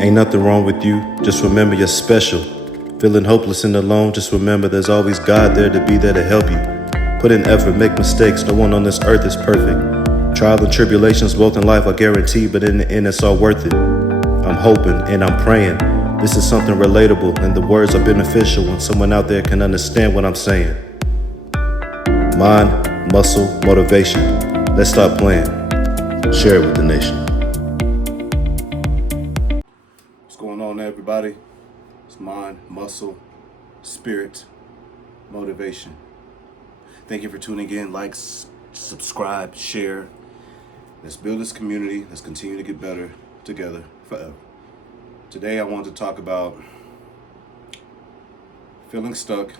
Ain't nothing wrong with you, just remember you're special. Feeling hopeless and alone, just remember there's always God there to be there to help you. Put in effort, make mistakes, no one on this earth is perfect. Trials and tribulations both in life are guaranteed, but in the end it's all worth it. I'm hoping and I'm praying. This is something relatable and the words are beneficial when someone out there can understand what I'm saying. Mind, muscle, motivation. Let's stop playing. Share it with the nation. What's going on, everybody? It's mind, muscle, spirit, motivation. Thank you for tuning in. Like, subscribe, share. Let's build this community. Let's continue to get better together forever. Today I want to talk about feeling stuck,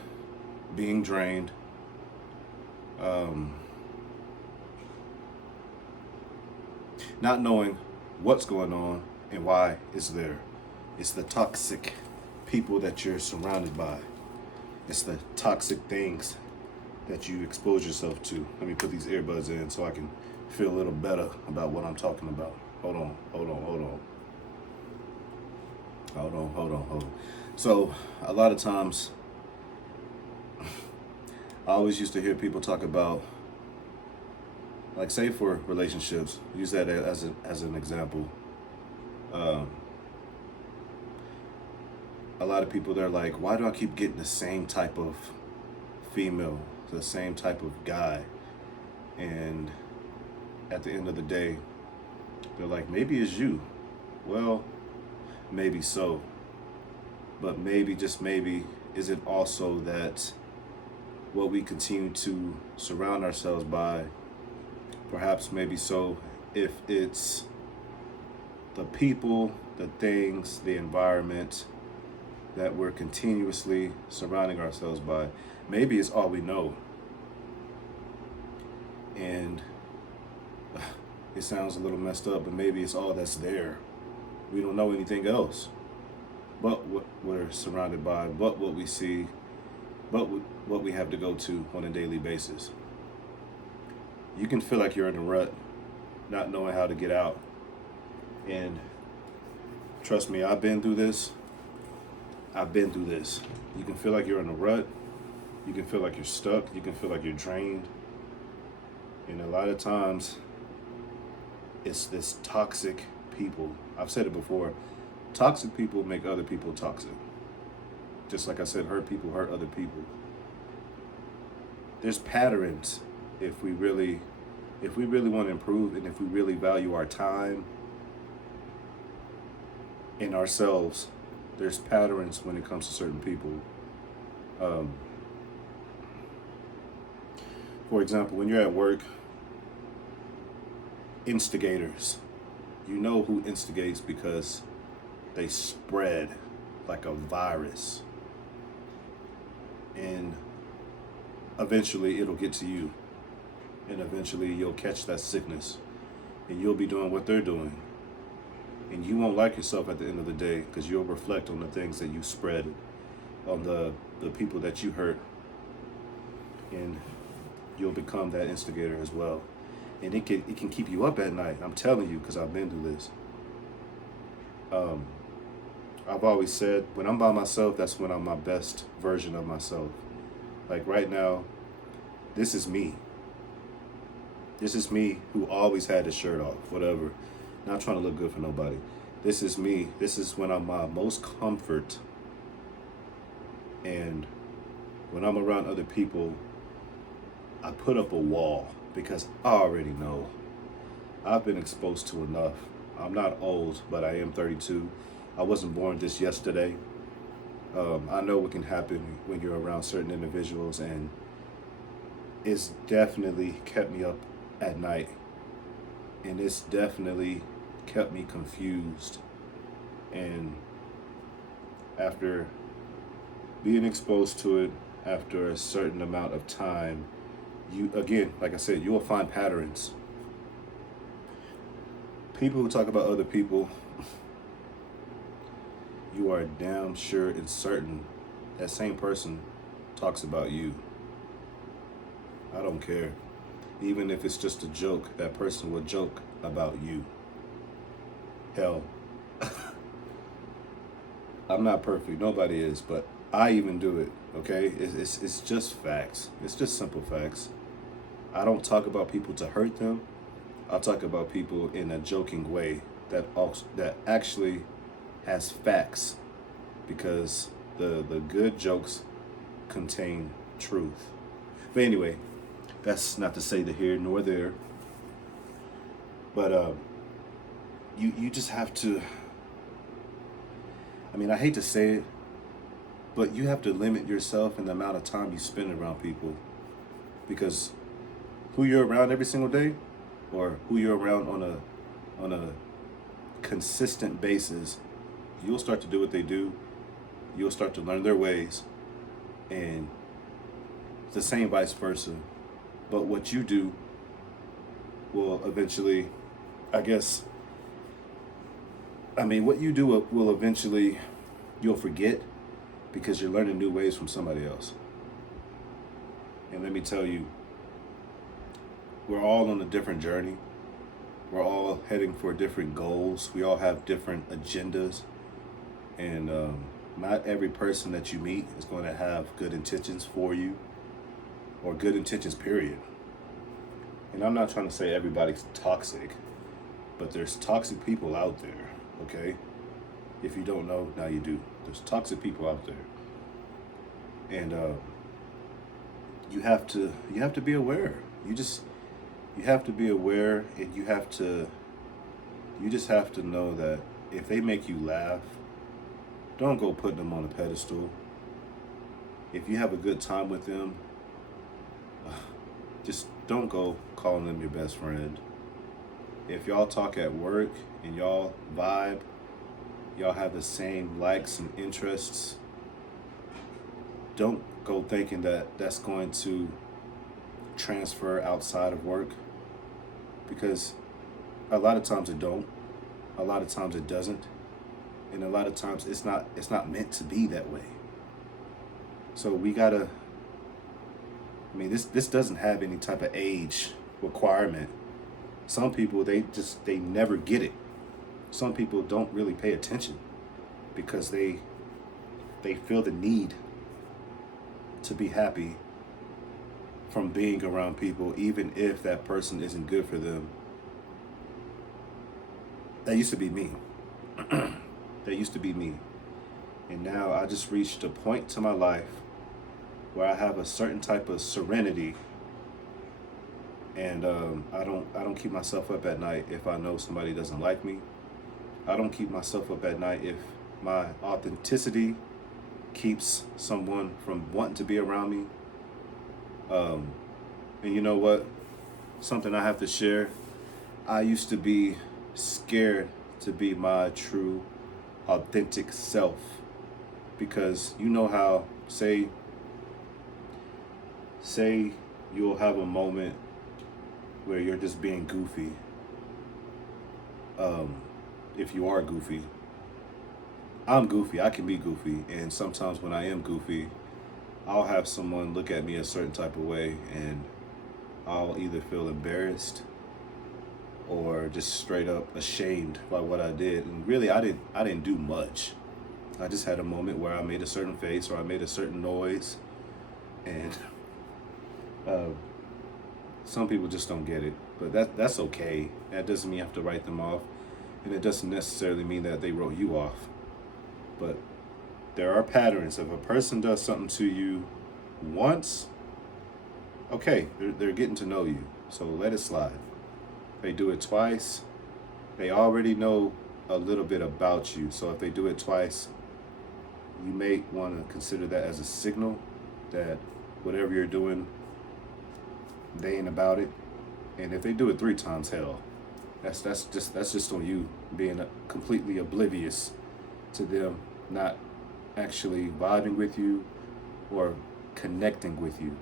being drained, not knowing what's going on and why it's there. It's the toxic people that you're surrounded by. It's the toxic things that you expose yourself to. Let me put these earbuds in so I can feel a little better about what I'm talking about. Hold on. So a lot of times, I always used to hear people talk about, like, say for relationships, use that as an example. A lot of people, they're like, why do I keep getting the same type of female, the same type of guy? And at the end of the day, they're like, maybe it's you. Well, maybe so. But maybe, just maybe, is it also that what we continue to surround ourselves by, perhaps maybe so, if it's the people, the things, the environment that we're continuously surrounding ourselves by, maybe it's all we know. And it sounds a little messed up, but maybe it's all that's there. We don't know anything else but what we're surrounded by, but what we see, but what we have to go to on a daily basis. You can feel like you're in a rut, not knowing how to get out. And trust me, I've been through this. You can feel like you're in a rut. You can feel like you're stuck. You can feel like you're drained. And a lot of times, it's this toxic people. I've said it before. Toxic people make other people toxic. Just like I said, hurt people hurt other people. There's patterns. If we really want to improve, and if we really value our time and ourselves, there's patterns when it comes to certain people. For example, when you're at work, instigators. You know who instigates because they spread like a virus. And eventually it'll get to you. And eventually you'll catch that sickness. And you'll be doing what they're doing. And you won't like yourself at the end of the day because you'll reflect on the things that you spread, on the people that you hurt. And you'll become that instigator as well. And it can keep you up at night. I'm telling you, because I've been through this. I've always said, when I'm by myself, that's when I'm my best version of myself. Like right now, this is me. This is me who always had his shirt off, whatever. Not trying to look good for nobody. This is me. This is when I'm my most comfort. And when I'm around other people, I put up a wall because I already know. I've been exposed to enough. I'm not old, but I am 32. I wasn't born just yesterday. I know what can happen when you're around certain individuals, and it's definitely kept me up at night. And it's definitely kept me confused. And after being exposed to it, after a certain amount of time, you, again, like I said, you will find patterns. People who talk about other people, you are damn sure and certain that same person talks about you. I don't care. Even if it's just a joke, that person will joke about you. Hell, I'm not perfect. Nobody is, but I even do it. Okay, it's just facts. It's just simple facts. I don't talk about people to hurt them. I talk about people in a joking way that actually has facts, because the good jokes contain truth. But anyway, that's not to say the here nor there. But you just have to. I mean, I hate to say it, but you have to limit yourself and the amount of time you spend around people, because who you're around every single day, or who you're around on a consistent basis, you'll start to do what they do. You'll start to learn their ways, and it's the same vice versa. But what you do will eventually, I guess, what you do will eventually, you'll forget, because you're learning new ways from somebody else. And let me tell you, we're all on a different journey. We're all heading for different goals. We all have different agendas. And not every person that you meet is going to have good intentions for you, or good intentions, period. And I'm not trying to say everybody's toxic, but there's toxic people out there, okay? If you don't know, now you do. There's toxic people out there. And you have to be aware. You have to be aware, and you just have to know that if they make you laugh, don't go putting them on a pedestal. If you have a good time with them, just don't go calling them your best friend. If y'all talk at work and y'all vibe, y'all have the same likes and interests, don't go thinking that that's going to transfer outside of work, because a lot of times it don't, a lot of times it doesn't, and a lot of times it's not meant to be that way. So we gotta, this doesn't have any type of age requirement. Some people, they never get it. Some people don't really pay attention because they feel the need to be happy from being around people, even if that person isn't good for them. That used to be me. That used to be me. And now I just reached a point to my life where I have a certain type of serenity, and I don't keep myself up at night if I know somebody doesn't like me. I don't keep myself up at night if my authenticity keeps someone from wanting to be around me. And you know what? Something I have to share. I used to be scared to be my true, authentic self, because you know how, say you'll have a moment where you're just being goofy. If you are goofy, I'm goofy. I can be goofy, and sometimes when I am goofy, I'll have someone look at me a certain type of way, and I'll either feel embarrassed or just straight up ashamed by what I did. And really, I didn't do much. I just had a moment where I made a certain face or I made a certain noise, and some people just don't get it. But that's okay. That doesn't mean you have to write them off, and it doesn't necessarily mean that they wrote you off. But there are patterns. If a person does something to you once, okay, they're getting to know you, so let it slide. They do it twice, they already know a little bit about you. So if they do it twice, you may want to consider that as a signal that whatever you're doing, they ain't about it. And if they do it 3 times, hell, that's just on you being completely oblivious to them not actually vibing with you or connecting with you.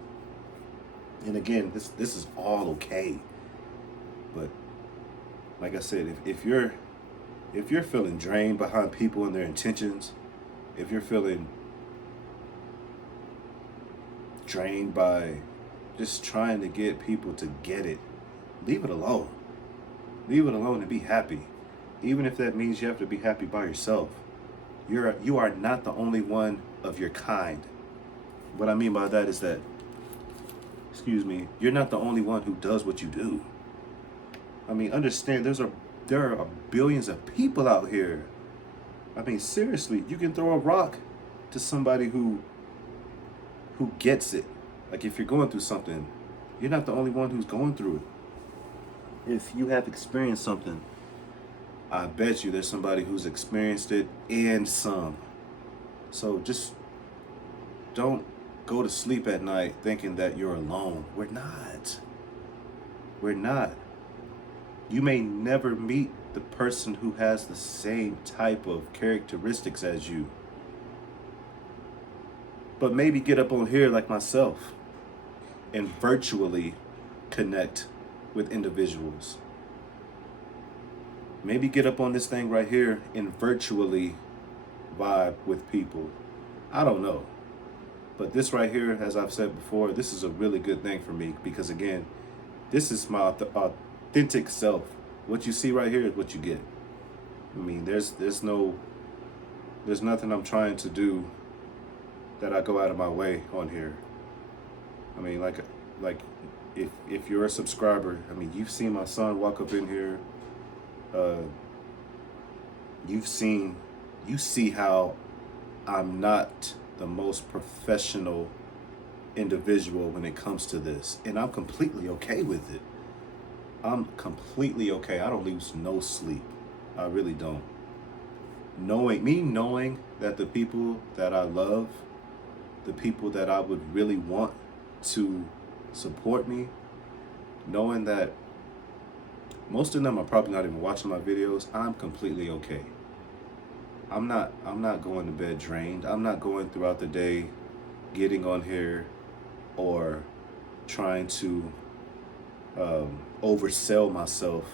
And again, this is all okay. But like I said, if you're feeling drained behind people and their intentions, if you're feeling drained by just trying to get people to get it, leave it alone. Leave it alone and be happy. Even if that means you have to be happy by yourself. You are not the only one of your kind. What I mean by that is that, excuse me, you're not the only one who does what you do. I mean, understand there are billions of people out here. I mean, seriously, you can throw a rock to somebody who gets it. Like if you're going through something, you're not the only one who's going through it. If you have experienced something, I bet you there's somebody who's experienced it and some. So just don't go to sleep at night thinking that you're alone. We're not. We're not. You may never meet the person who has the same type of characteristics as you. But maybe get up on here like myself and virtually connect with individuals. Maybe get up on this thing right here and virtually vibe with people. I don't know. But this right here, as I've said before, this is a really good thing for me because, again, this is my authentic self. What you see right here is what you get. I mean, there's nothing I'm trying to do that I go out of my way on here. I mean, like if you're a subscriber, I mean, you've seen my son walk up in here. You see how I'm not the most professional individual when it comes to this, and I'm completely okay with it. I'm completely okay. I don't lose no sleep. I really don't. Knowing that the people that I love, the people that I would really want to support me, knowing that most of them are probably not even watching my videos, I'm completely okay. I'm not going to bed drained. I'm not going throughout the day getting on here or trying to oversell myself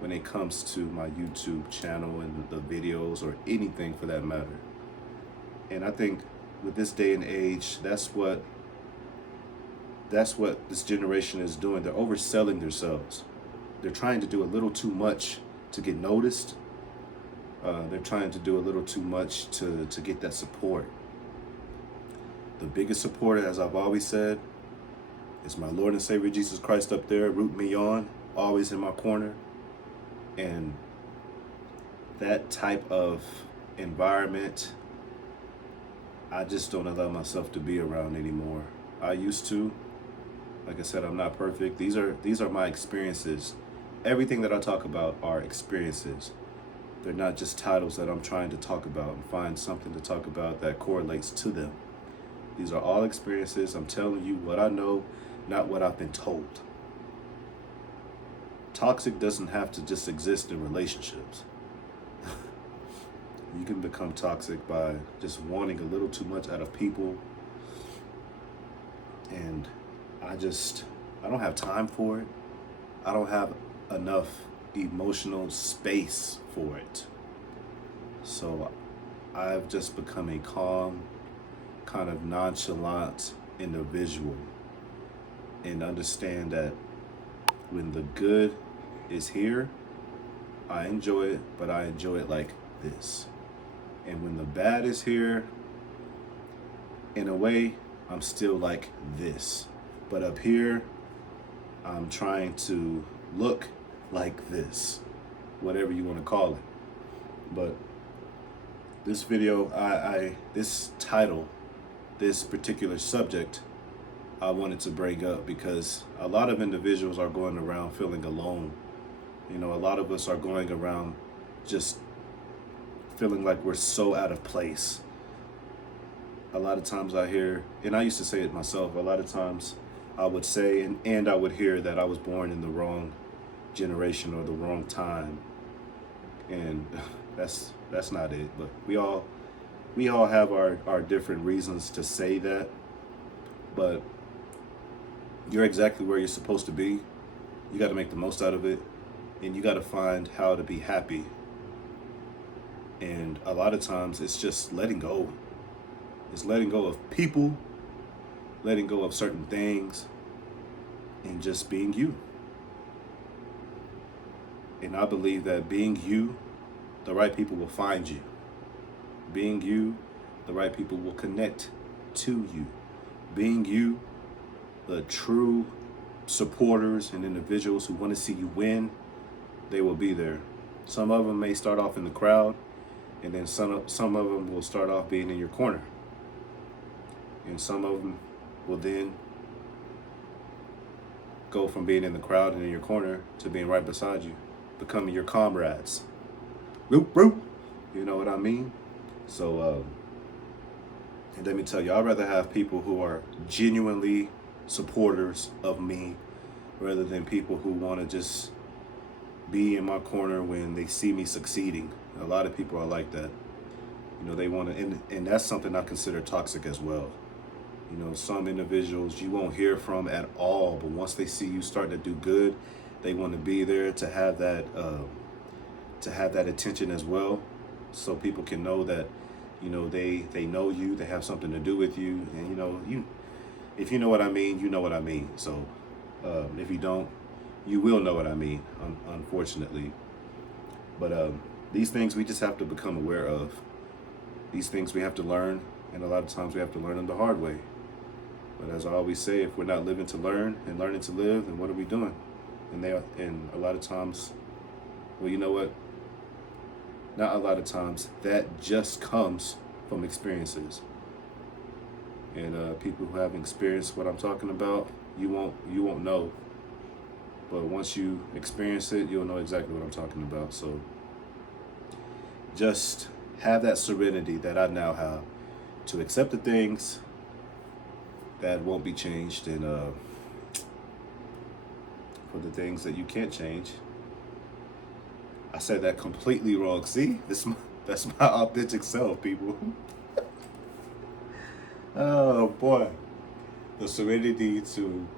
when it comes to my YouTube channel and the videos or anything for that matter. And I think with this day and age, that's what this generation is doing. They're overselling themselves. They're trying to do a little too much to get noticed. They're trying to do a little too much to get that support. The biggest supporter, as I've always said, is my Lord and Savior Jesus Christ up there, rooting me on, always in my corner. And that type of environment, I just don't allow myself to be around anymore. I used to. Like I said, I'm not perfect. These are my experiences. Everything that I talk about are experiences. They're not just titles that I'm trying to talk about and find something to talk about that correlates to them. These are all experiences. I'm telling you what I know, not what I've been told. Toxic doesn't have to just exist in relationships. You can become toxic by just wanting a little too much out of people. And I don't have time for it. I don't have enough emotional space for it. So I've just become a calm, kind of nonchalant individual and understand that when the good is here, I enjoy it, but I enjoy it like this. And when the bad is here, in a way, I'm still like this. But up here, I'm trying to look like this, whatever you want to call it. But this video, this title, this particular subject, I wanted to bring up because a lot of individuals are going around feeling alone. You know, a lot of us are going around just feeling like we're so out of place. A lot of times I hear, and I used to say it myself, a lot of times I would say and I would hear that I was born in the wrong generation or the wrong time. And that's not it. But we all have our different reasons to say that. But you're exactly where you're supposed to be. You got to make the most out of it. And you got to find how to be happy. And a lot of times it's just letting go. It's letting go of people, letting go of certain things, and just being you. And I believe that being you, the right people will find you. Being you, the right people will connect to you. Being you, the true supporters and individuals who want to see you win, they will be there. Some of them may start off in the crowd, and then some of them will start off being in your corner. And some of them will then go from being in the crowd and in your corner to being right beside you, becoming your comrades. Roop, roop. You know what I mean? So, and let me tell you, I'd rather have people who are genuinely supporters of me rather than people who want to just be in my corner when they see me succeeding. A lot of people are like that. You know, they want to, and that's something I consider toxic as well. You know, some individuals you won't hear from at all, but once they see you starting to do good, they want to be there to have that attention as well, so people can know that, you know, they know you, they have something to do with you, and you know, if you know what I mean, you know what I mean. So if you don't, you will know what I mean, unfortunately. But these things we just have to become aware of. These things we have to learn, and a lot of times we have to learn them the hard way. But as I always say, if we're not living to learn and learning to live, then what are we doing? And a lot of times, well, you know what? Not a lot of times. That just comes from experiences. And people who have experienced what I'm talking about, you won't know. But once you experience it, you'll know exactly what I'm talking about. So just have that serenity that I now have to accept the things that won't be changed, and for the things that you can't change. I said that completely wrong. See, that's my authentic self, people. Oh boy, the serenity to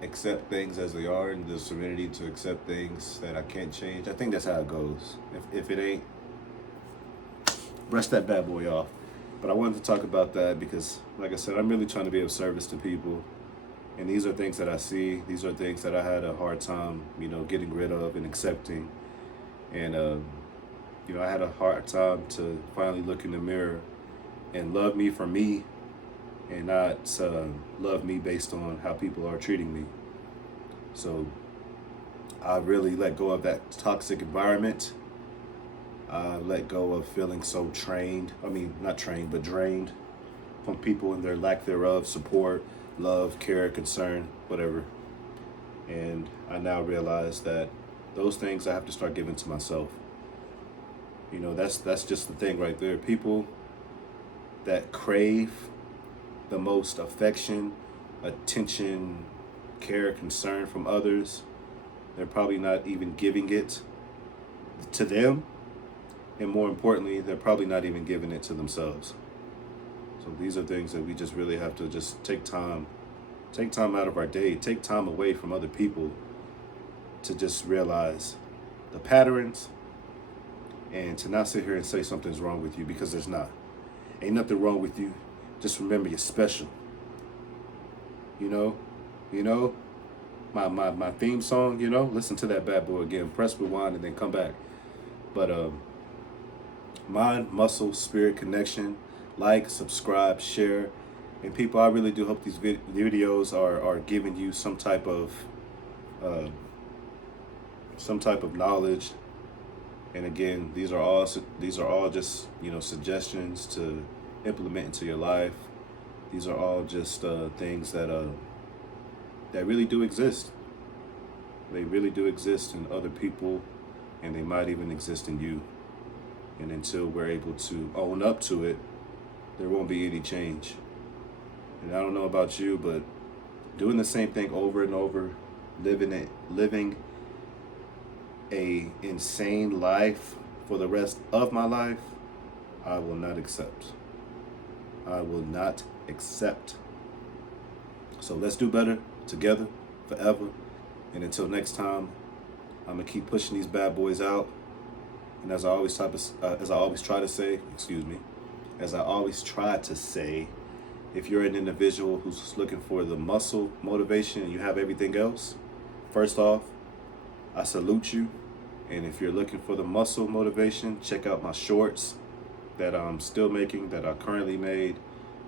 accept things as they are, and the serenity to accept things that I can't change. I think that's how it goes. If it ain't, brush that bad boy off. But I wanted to talk about that because, like I said, I'm really trying to be of service to people. And these are things that I see. These are things that I had a hard time, you know, getting rid of and accepting. And, you know, I had a hard time to finally look in the mirror and love me for me, and not love me based on how people are treating me. So I really let go of that toxic environment. I let go of feeling so drained from people and their lack thereof, support, love, care, concern, whatever. And I now realize that those things I have to start giving to myself. You know, that's just the thing right there. People that crave the most affection, attention, care, concern from others, they're probably not even giving it to them. And more importantly, they're probably not even giving it to themselves. So these are things that we just really have to just take time out of our day, take time away from other people to just realize the patterns, and to not sit here and say something's wrong with you, because there's not. Ain't nothing wrong with you. Just remember you're special. You know, my theme song, you know, listen to that bad boy again, press rewind and then come back. But mind, muscle, spirit connection. Like, subscribe, share. And people, I really do hope these videos are giving you some type of knowledge. And again, these are all just, you know, suggestions to implement into your life. These are all just things that really do exist. They really do exist in other people, and they might even exist in you. And until we're able to own up to it, there won't be any change. And I don't know about you, but doing the same thing over and over, living a insane life for the rest of my life, I will not accept. I will not accept. So let's do better together, forever. And until next time, I'm gonna keep pushing these bad boys out. And as I always try to say, if you're an individual who's looking for the muscle motivation and you have everything else, first off, I salute you. And if you're looking for the muscle motivation, check out my shorts. that I'm still making, that I currently made.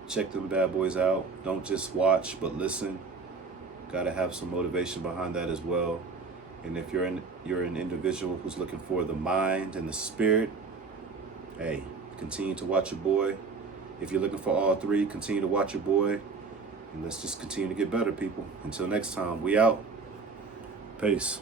Check them bad boys out. Don't just watch, but listen. Gotta have some motivation behind that as well. And if you're an individual who's looking for the mind and the spirit, hey, continue to watch your boy. If you're looking for all three, continue to watch your boy. And let's just continue to get better, people. Until next time, we out. Peace.